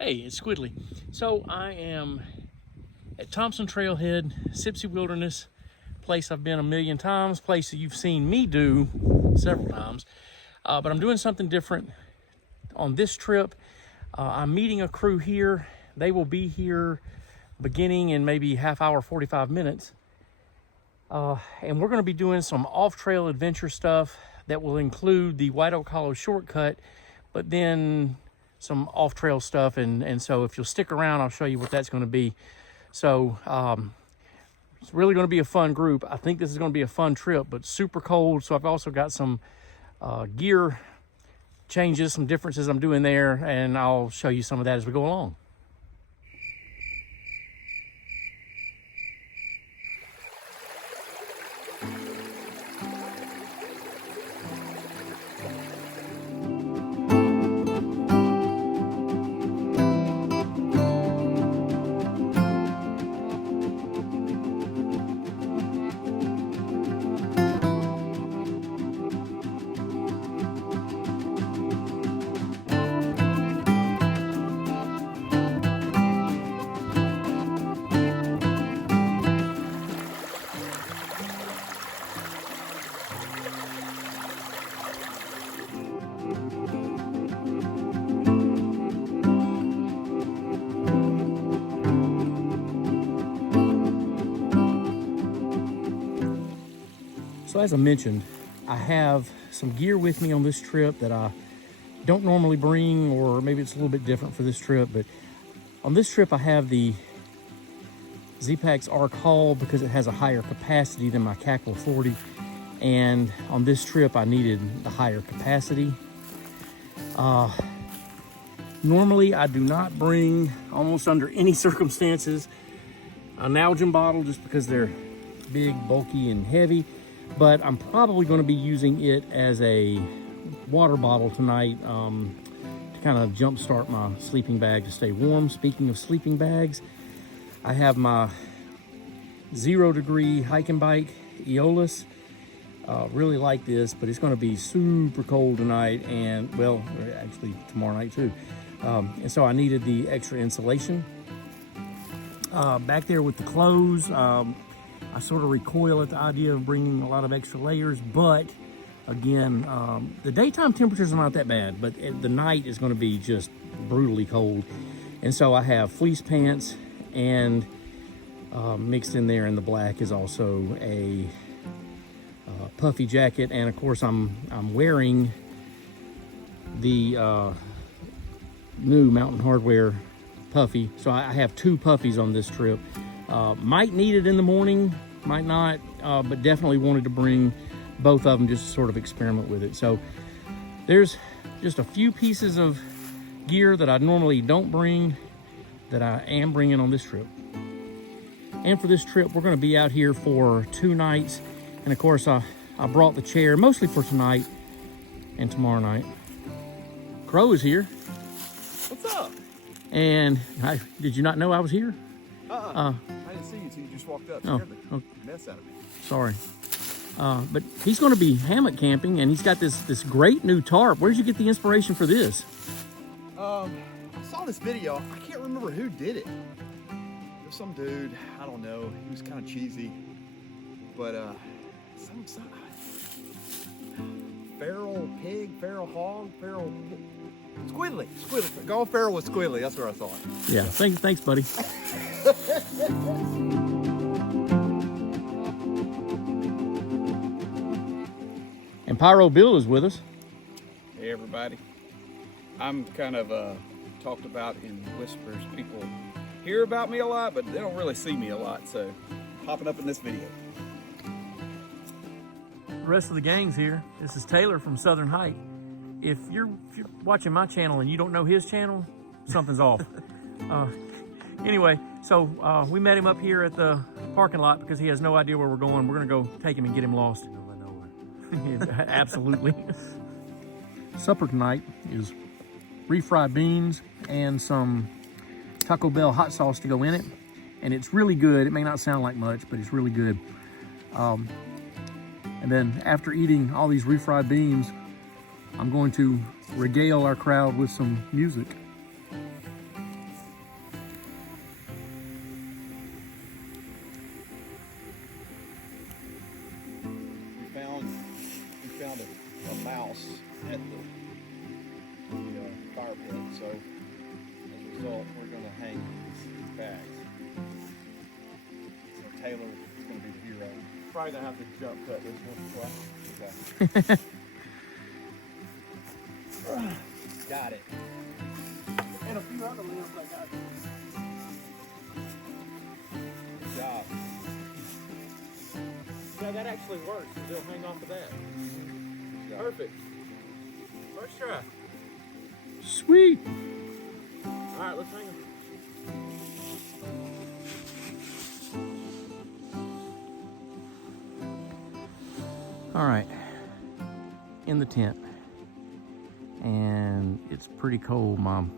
Hey, it's Squidly. So I am at Thompson Trailhead, Sipsey Wilderness, place I've been a million times, place that you've seen me do several times. But I'm doing something different on this trip. I'm meeting a crew here. They will be here beginning in maybe half hour, 45 minutes. And we're gonna be doing some off-trail adventure stuff that will include the White Oak Hollow shortcut, but then some off-trail stuff, and so if you'll stick around, I'll show you what that's going to be. So it's really going to be a fun group. I think this is going to be a fun trip, but super cold. So I've also got some gear changes, some differences I'm doing there, and I'll show you some of that as we go along. So as I mentioned, I have some gear with me on this trip that I don't normally bring, or maybe it's a little bit different for this trip, but on this trip I have the Z-Packs Arc Haul because it has a higher capacity than my Cackle 40, and on this trip I needed the higher capacity. Normally I do not bring, almost under any circumstances, an Nalgene bottle just because they're big, bulky, and heavy. But I'm probably going to be using it as a water bottle tonight to kind of jumpstart my sleeping bag to stay warm. Speaking of sleeping bags, I have my 0 degree hiking bike, Aeolus. Really like this, but it's going to be super cold tonight, and well, actually tomorrow night too. And so I needed the extra insulation. Back there with the clothes, I sort of recoil at the idea of bringing a lot of extra layers, but again, the daytime temperatures are not that bad, but the night is going to be just brutally cold. And so I have fleece pants, and mixed in there in the black is also a puffy jacket. And of course I'm wearing the new Mountain Hardwear puffy. So I have 2 puffies on this trip. Might need it in the morning, might not, but definitely wanted to bring both of them just to sort of experiment with it. So there's just a few pieces of gear that I normally don't bring that I am bringing on this trip. And for this trip, we're going to be out here for 2 nights. And of course, I brought the chair mostly for tonight and tomorrow night. Crow is here. What's up? And did you not know I was here? I didn't see you until you just walked up. Scared the mess out of me. Sorry. But he's going to be hammock camping, and he's got this great new tarp. Where'd you get the inspiration for this? I saw this video. I can't remember who did it. There's some dude. I don't know. He was kind of cheesy, but some feral pig, feral hog, feral pig. Squidly. Go feral with Squidly. That's where I saw it. Yeah. Thanks, buddy. And Pyro Bill is with us. Hey everybody. I'm kind of talked about in whispers. People hear about me a lot, but they don't really see me a lot, so popping up in this video. The rest of the gang's here. This is Taylor from Southern Hike. If you're watching my channel and you don't know his channel, something's off. Anyway, so we met him up here at the parking lot because he has no idea where we're going. We're gonna go take him and get him lost. Yeah, absolutely. Supper tonight is refried beans and some Taco Bell hot sauce to go in it, and it's really good. It may not sound like much, but it's really good. And then after eating all these refried beans, I'm going to regale our crowd with some music. probably gonna have to jump cut this one. Okay. Got it. And a few other limbs I got. Good job. Yeah, that actually works. They'll hang off of that. Perfect. First try. Sweet. All right, let's hang them. All right, in the tent, and it's pretty cold, Mom.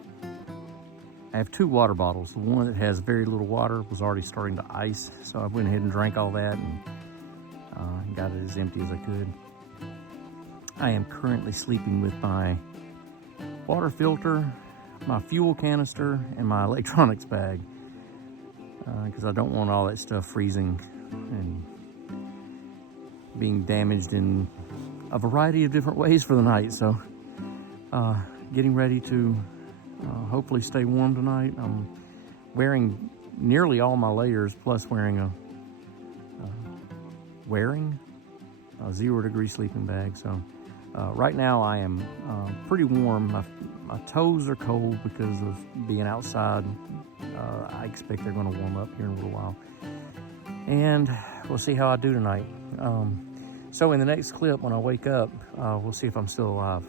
I have 2 water bottles. The one that has very little water was already starting to ice, so I went ahead and drank all that and got it as empty as I could. I am currently sleeping with my water filter, my fuel canister, and my electronics bag because I don't want all that stuff freezing and being damaged in a variety of different ways for the night. So getting ready to hopefully stay warm tonight. I'm wearing nearly all my layers, plus wearing a 0-degree sleeping bag. So right now I am pretty warm. My toes are cold because of being outside. I expect they're going to warm up here in a little while, and we'll see how I do tonight. So in the next clip, when I wake up, we'll see if I'm still alive.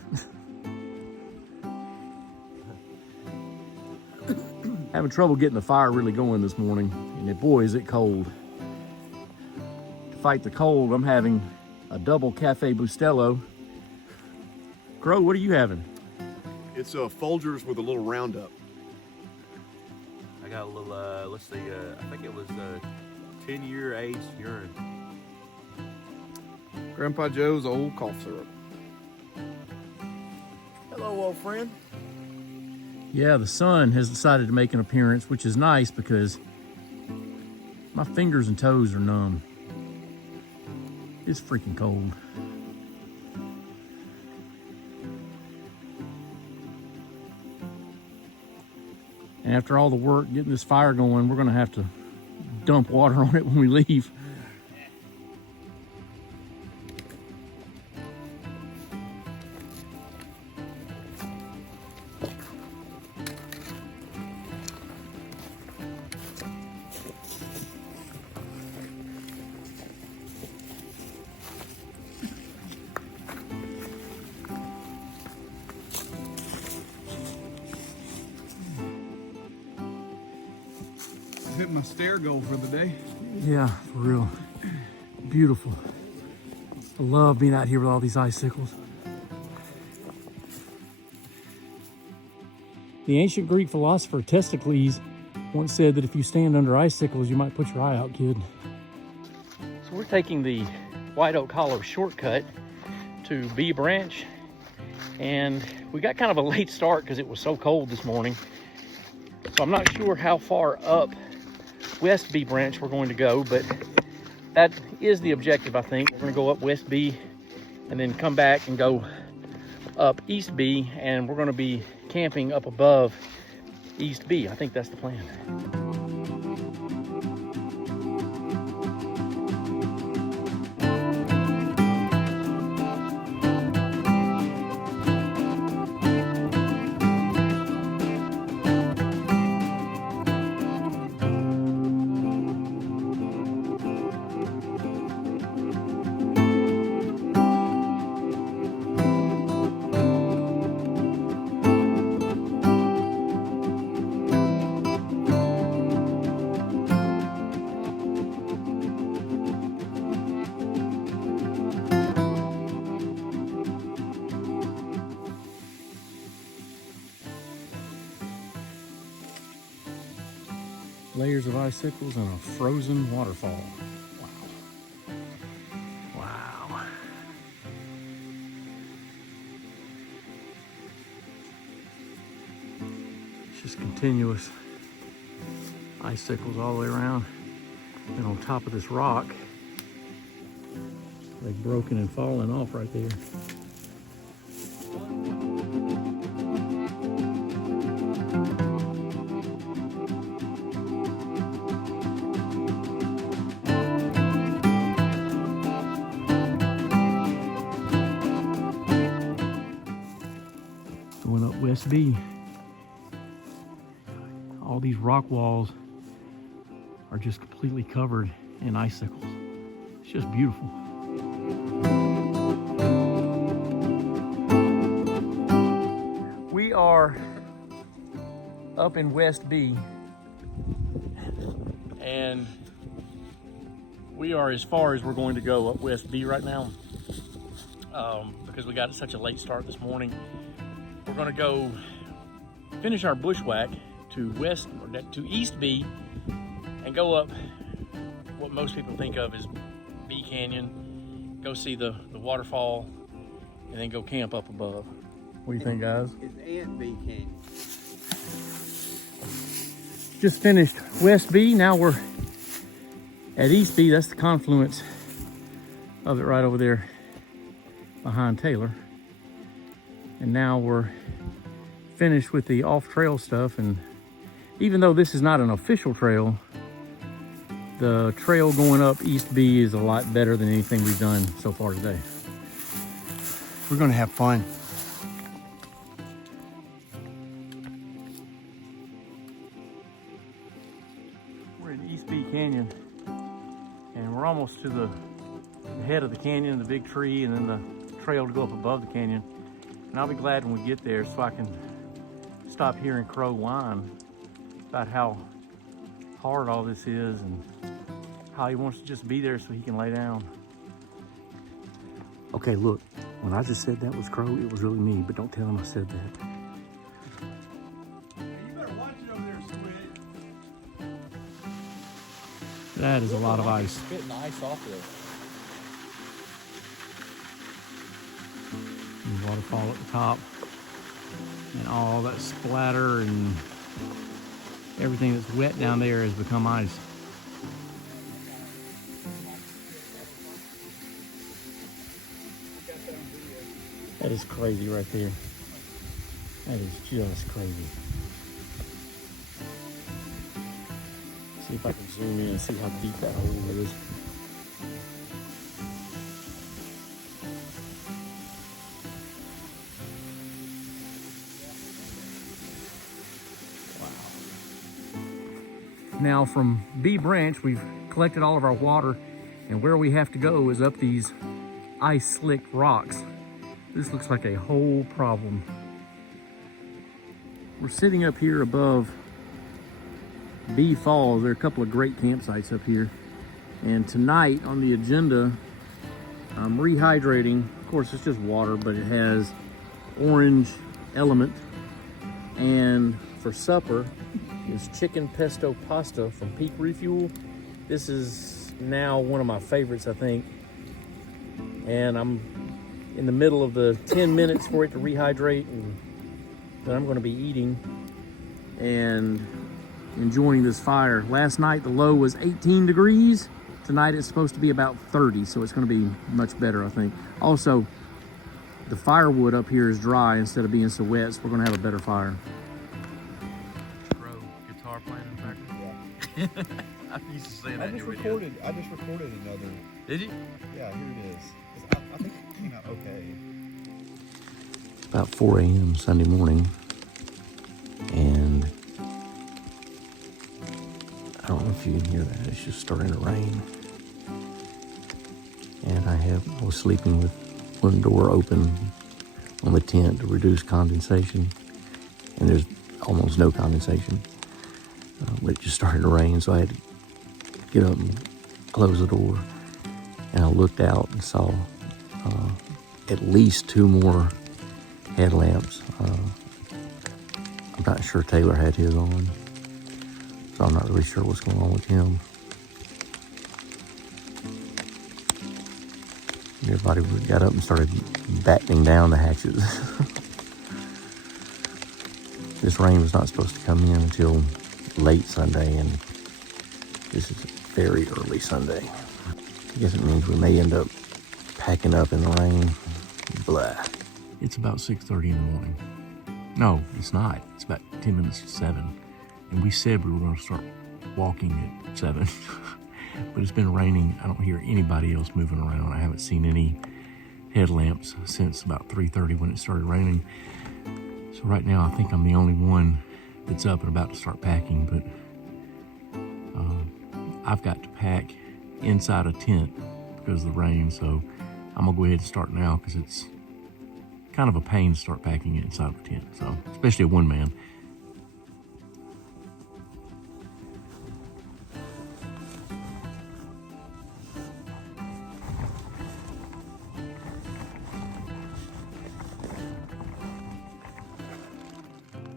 Having trouble getting the fire really going this morning, and boy is it cold. To fight the cold, I'm having a double Cafe Bustelo. Crow, what are you having? It's Folgers with a little Roundup. I got a little, let's see, I think it was 10-year aged urine. Grandpa Joe's old cough syrup. Hello, old friend. Yeah, the sun has decided to make an appearance, which is nice because my fingers and toes are numb. It's freaking cold. And after all the work getting this fire going, we're gonna have to dump water on it when we leave. Hit my stair goal for the day. Yeah, for real. Beautiful. I love being out here with all these icicles. The ancient Greek philosopher Testicles once said that if you stand under icicles, you might put your eye out, kid. So we're taking the White Oak Hollow shortcut to B Branch, and we got kind of a late start because it was so cold this morning. So I'm not sure how far up West B Branch we're going to go, but that is the objective, I think. We're going to go up West B and then come back and go up East B, and we're going to be camping up above East B. I think that's the plan. Layers of icicles and a frozen waterfall. Wow. Wow. It's just continuous icicles all the way around. And on top of this rock, they've broken and fallen off right there. West B. All these rock walls are just completely covered in icicles. It's just beautiful. We are up in West B, and we are as far as we're going to go up West B right now, because we got such a late start this morning. We're going to go finish our bushwhack to East B and go up what most people think of as B Canyon, go see the waterfall, and then go camp up above. What do you think, guys? It's and B Canyon. Just finished West B. Now we're at East B. That's the confluence of it right over there behind Taylor. And now we're finished with the off-trail stuff. And even though this is not an official trail, the trail going up East B is a lot better than anything we've done so far today. We're gonna have fun. We're in East B Canyon, and we're almost to the head of the canyon, the big tree, and then the trail to go up above the canyon. And I'll be glad when we get there so I can stop hearing Crow whine about how hard all this is and how he wants to just be there so he can lay down. Okay, look, when I just said that was Crow, it was really me, but don't tell him I said that. You better watch it over there, Squid. That is a lot of ice. Spitting the ice off there. And waterfall at the top. And all that splatter and everything that's wet down there has become ice. That is crazy right there. That is just crazy. See if I can zoom in and see how deep that hole is. Now from B Branch, we've collected all of our water, and where we have to go is up these ice slick rocks. This looks like a whole problem. We're sitting up here above B Falls. There are a couple of great campsites up here. And tonight on the agenda, I'm rehydrating. Of course, it's just water, but it has orange element. And for supper is chicken pesto pasta from Peak Refuel. This is now one of my favorites, I think. And I'm in the middle of the 10 minutes for it to rehydrate, and then I'm going to be eating and enjoying this fire. Last night the low was 18 degrees. Tonight it's supposed to be about 30, so it's going to be much better, I think. Also, the firewood up here is dry instead of being so wet, so we're going to have a better fire. Bro, guitar playing in the background? Yeah. I used to say that in your video. I just recorded another. Did you? Yeah, here it is. I think it came out okay. It's about 4 a.m. Sunday morning, and I don't know if you can hear that. It's just starting to rain. And I was sleeping with one door open on the tent to reduce condensation, and there's almost no condensation. But it just started to rain, so I had to get up and close the door. And I looked out and saw at least 2 more headlamps. I'm not sure Taylor had his on, so I'm not really sure what's going on with him. Everybody got up and started battening down the hatches. This rain was not supposed to come in until late Sunday, and this is very early Sunday. I guess it means we may end up packing up in the rain. Blah. It's about 6:30 in the morning. No, it's not. It's about 10 minutes to 7. And we said we were going to start walking at 7. But it's been raining. I don't hear anybody else moving around. I haven't seen any headlamps since about 3:30 when it started raining. So right now I think I'm the only one that's up and about to start packing, but I've got to pack inside a tent because of the rain, so I'm gonna go ahead and start now because it's kind of a pain to start packing inside of a tent, so especially a one man.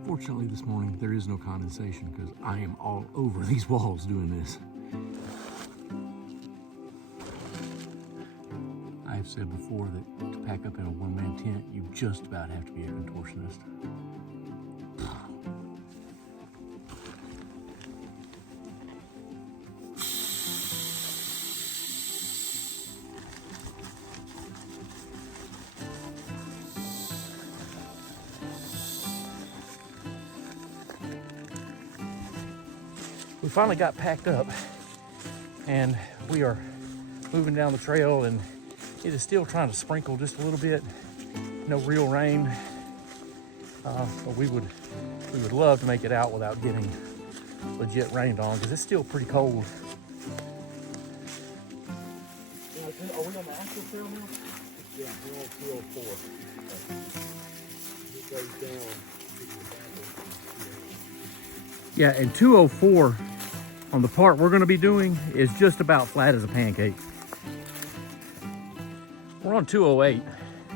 Fortunately this morning there is no condensation because I am all over these walls doing this. I have said before that to pack up in a one-man tent, you just about have to be a contortionist. We finally got packed up and we are moving down the trail, and it is still trying to sprinkle just a little bit. No real rain, but we would love to make it out without getting legit rained on because it's still pretty cold. Are we on the actual trail now? Yeah, we're on 204. It goes down. Yeah, and 204 on the part we're gonna be doing is just about flat as a pancake. We're on 208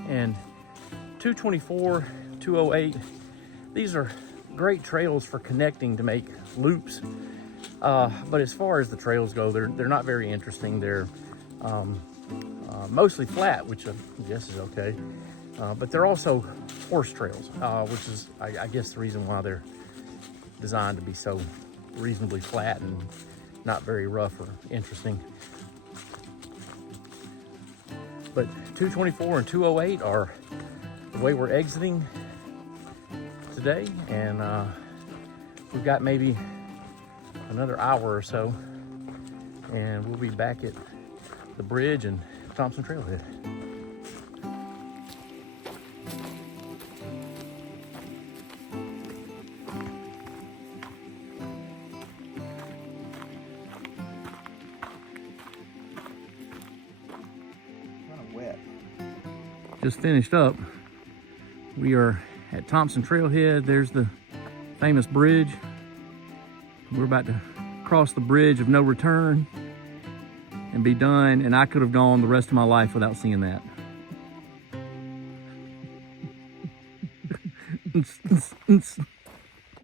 and 224, 208. These are great trails for connecting to make loops. But as far as the trails go, they're not very interesting. They're mostly flat, which I guess is okay. But they're also horse trails, which is, I guess, the reason why they're designed to be so reasonably flat and not very rough or interesting. But 224 and 208 are the way we're exiting today, and we've got maybe another hour or so, and we'll be back at the bridge and Thompson Trailhead. Just finished up. We are at Thompson Trailhead. There's the famous bridge. We're about to cross the bridge of no return and be done, and I could have gone the rest of my life without seeing that.